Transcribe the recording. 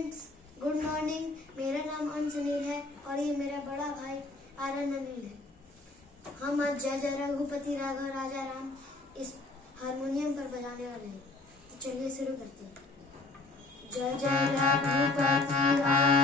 Friends, good morning. मेरा नाम अंशनील है और ये मेरा बड़ा भाई आर्यन अनिल है। हम आज जय जय रघुपति राघव राजा राम इस हारमोनियम पर बजाने वाले हैं। तो चलिए शुरू करते हैं। जय जय रघुपति राघव